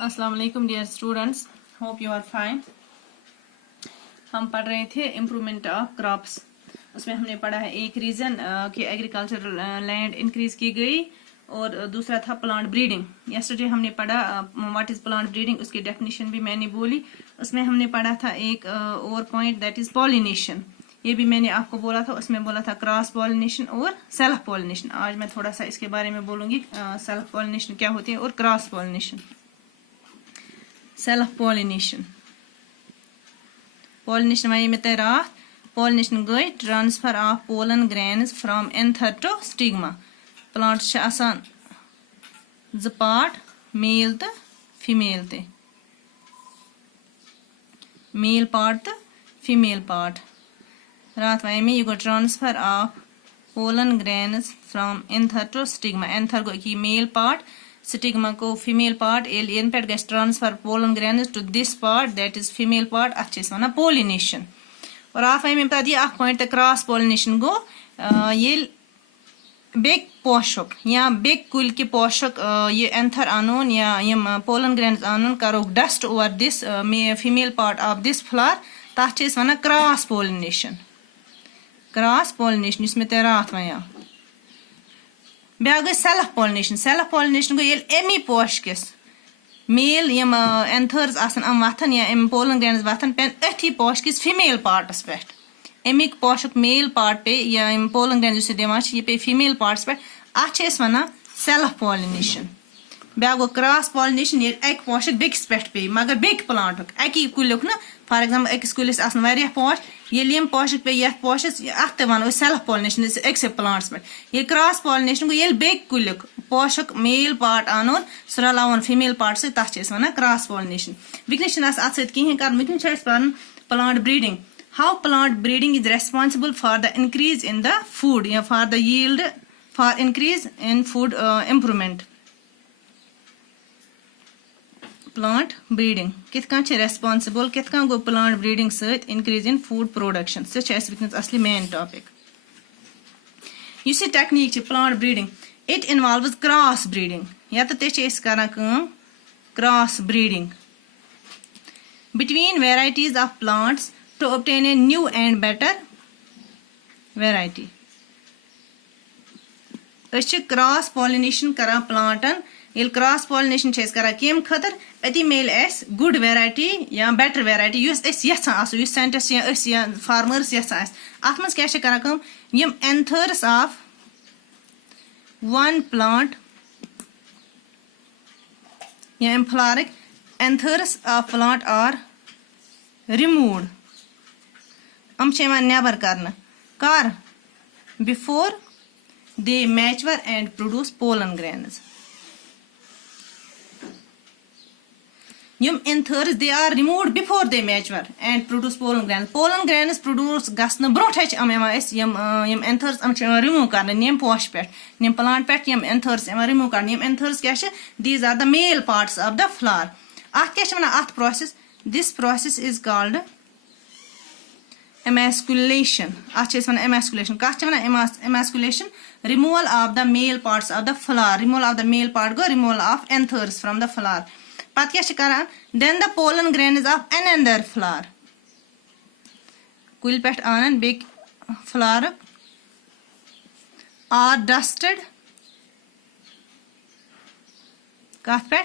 अस्सलाम वालेकुम dear students, hope you are fine. हम पढ़ रहे थे इम्प्रूवमेंट ऑफ क्रॉप्स। उसमें हमने पढ़ा है एक रीज़न कि एग्रीकल्चरल लैंड इंक्रीज की गई और दूसरा था प्लांट ब्रीडिंग। यस्टरडे हमने पढ़ा व्हाट इज़ प्लांट ब्रीडिंग, उसकी डेफिनेशन भी मैंने बोली। उसमें हमने पढ़ा था एक और पॉइंट दैट इज़ पॉलिनेशन, ये भी मैंने आपको बोला था। उसमें बोला था क्रॉस पॉलिनेशन और सेल्फ पॉलिनेशन। आज मैं थोड़ा सा इसके बारे में बोलूँगी, सेल्फ पॉलिनेशन क्या होती है और क्रॉस पॉलिनेशन। सेल्फ पॉलिनेशन वे में रात पॉलिनेशन गई transfer of pollen grains from anther to stigma. Plant आसान ज पार्ट, मेल तो फीमेल ते, मेल पार्ट तो फीमेल पार्ट। रात वे में यह गो transfer of pollen grains from anther to stigma. Anther गो कि मेल पार्ट, स्टिग्मा को फीमेल पार्ट। इन पे गस transfer pollen grains to this part that is female part. अत वन पॉलिनेशन। और आप पे पत पॉइंट क्रॉस पॉलिनेशन गो ये बेक पोशक या बेक कुल के पोशक ये एंथर अनोन या यम पोलन ग्रेन्स अनोन करो dust over this female part of this flower, तथ वन क्रॉस पॉलिनेशन। क्रॉस पॉलिनेशन इसमें ते रात वन। ब्या गई सेल्फ पॉलिनेशन। सेल्फ पॉलिनेशन गो एमी पोश किस मेल यम एंथर्स आम वथन या एम पोलन ग्रेन्स वथन पे अथी पोश किस फीमेल पार्टस पे। अमिक पोशक मेल पार्ट पे या एम पोलन ग्रेन्स दिवान ये पे फीमेल पार्टस पे। अत वन सेल्फ पॉलिनेशन। ब्या गो क्रॉस पॉलिनेशन एक पोशक बेकिस पे पे मगर बेक प्लांट अकी कुल्युक ना। फॉर एग्जाम्पल अकिस कुलिस आसान पोश, ये पोशक पे ये पोशस अत वन सेल्फ पॉलिनेशन अक्स प्लांट्स पे। ये क्रॉस पॉलिनेशन गो ये बेक कुल्युक पोशक मेल पार्ट अनोन सह रलावन फीमेल पार्ट से, तथ वन क्रॉस पॉलिनेशन। वनस अत सहें कर वनस पढ़न plant breeding. How plant breeding is responsible for the increase in the food या for the yield for increase in food improvement. Plant breeding कित रेस्पॉन्सिबल, कित गो प्लांट ब्रीडिंग सहित इंक्रीज इन फूड प्रोडक्शन। सह असली मेन टॉपिक। यह technique plant breeding it involves cross breeding या तो कर cross breeding between varieties of plants to obtain a new and better variety. Cross pollination कर प्लांटन। ये cross pollination कर कम खतर अति मेल गुड वेराइटी या बेटर वेराइटी यहां साइंटिस्ट या फार्मर्स यहां अत मज क्या यम एंथर्स ऑफ वन प्लांट या एम फ्लावरिक anthers of plant are removed. नेबर कर before they mature and produce pollen grains. यम anthers they are removed before they mature and produce pollen grains. Pollen grains produce गसन ब्रोट यम एंथर्स रिमूव कर निम पोश पे निम प्लांट पे यम एंथर्स रिमूव कर। यम एंथर्स क्या these are the male parts of the flower. अत क्या वन अत process, this process is called emasculation। अत वन emasculation। कत वन emasculation, removal of the male parts of the flower. Removal of the male part गो removal of anthers from the flower. पत क्या कर then the pollen grains of another flower. कुल पे आनन बे फ्लावर आर डस्टेड कत पे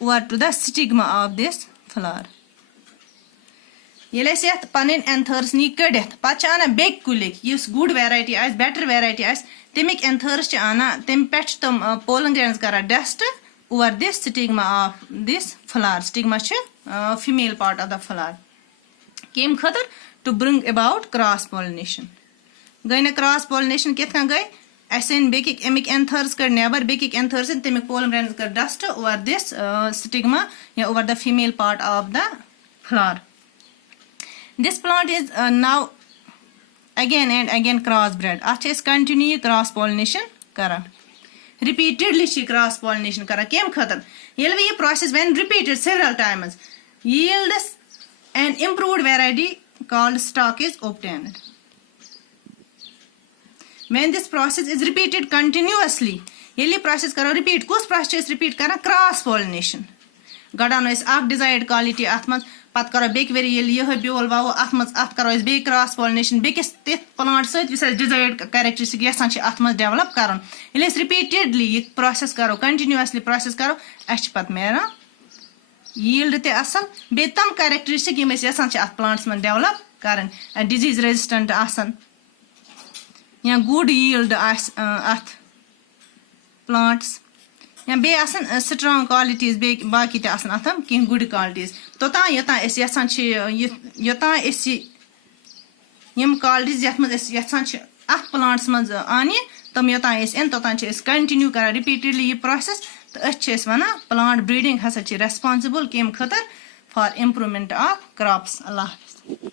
over to the stigma of this flower. ये पन एंथर्स नी कड़ित पे आना बेक कुलिक गुड वेराइटी बेटर वेराइटी तमिक एंथर्स आना तम पे तम पोलन ग्रेन्स कर dust over this stigma of this flower. Stigma female part of the flower. कम खतर to bring about cross pollination. गई ना क्रॉस पॉलिनेशन कित गई अन बेक अमिक एंथर्स कर नेबर बेक एंथर्स तमिक पोलन ग्रेन्स कर डस्ट ओवर दिस स्टिग्मा या over the female part of the flower. This plant is now again and again crossbred. अत कंटिन्यू क्रॉस पॉलिनेशन कर रिपीटेडली क्रॉस पॉलिनेशन कर कम खतर ये process when repeated several times yields an improved variety called stock is obtained. When this process is repeated continuously, ये process करो repeat, कुछ process repeat कर क्रॉस पॉलिनेशन। गड़ानो अख डिजायर्ड क्वालिटी अत मज पत करो बेक वेरी ये ब्योल वावो अत करो बे क्रॉस पॉलिनेशन बेकिस तिथ प्लांट सत डिजायर्ड कैरेक्टरिस्टिक यसान अत मज डेवलप कर रिपीटेडली ये प्रोसेस करो कंटिन्यूअसली प्रोसेस करो अस पत मिलान यील्ड ते असल बे तम कैरेक्टरिस्टिक यम यसान अत प्लांट्स मन डेवलप कर डिजीज रेजिस्टेंट आसन या गुड यील्ड अत प्लांट्स या बे आसन स्ट्रांग क्वालिटीज बे बाकी ते आसन अतम कह गुड क्वालिटीज तोतान योतान यसान योतान यम क्वालिटीज यथ मज यसान अत प्लांट्स मज आने तम योतान इन तोतान कंटिन्यू कर रिपीटेडली ये प्रोसेस तो वन प्लांट ब्रीडिंग हसा रेस्पॉन्सिबल कम खतर फॉर इम्प्रूवमेंट ऑफ क्रॉप्स। अल्लाह हाफिज़।